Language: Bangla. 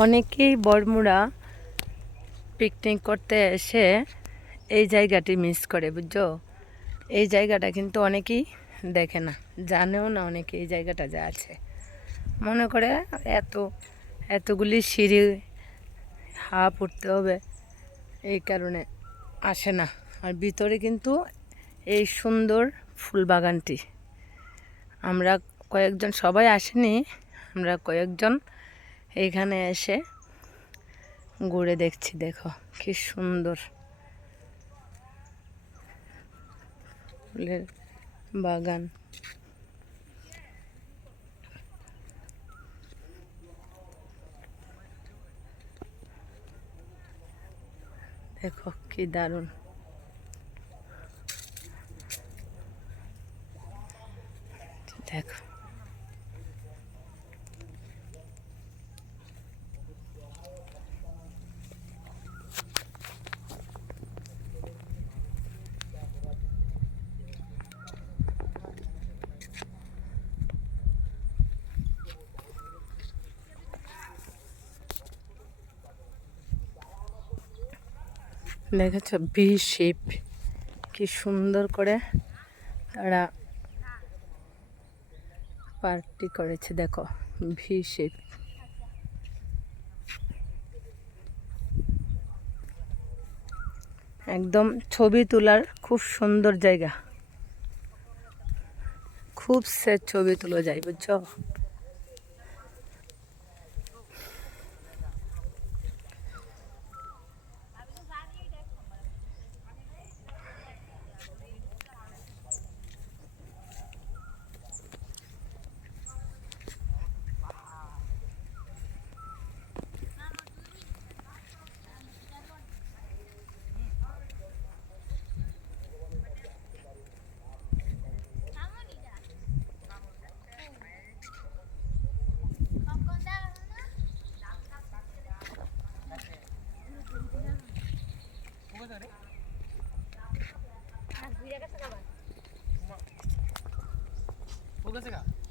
অনেকেই বড়মুড়া পিকনিক করতে এসে এই জায়গাটি মিস করে, বুঝছো? এই জায়গাটা কিন্তু অনেকেই দেখে না, জানেও না অনেকে এই জায়গাটা যা আছে। মনে করে এতগুলি সিঁড়ি হাফ উঠতে হবে, এই কারণে আসে না। আর ভিতরে কিন্তু এই সুন্দর ফুল বাগানটি, আমরা কয়েকজন, সবাই আসেনি, আমরা কয়েকজন এইখানে এসে ঘুরে দেখছি। দেখো কি সুন্দর ফুলের বাগান। দেখো কি দারুণ। দেখো দেখেছ ভি শেপ, কি সুন্দর করে তারা পার্কটি করেছে। দেখো ভি শেপ, একদম ছবি তোলার খুব সুন্দর জায়গা, খুব সে ছবি তোলা যায়, বুঝছো? हो गया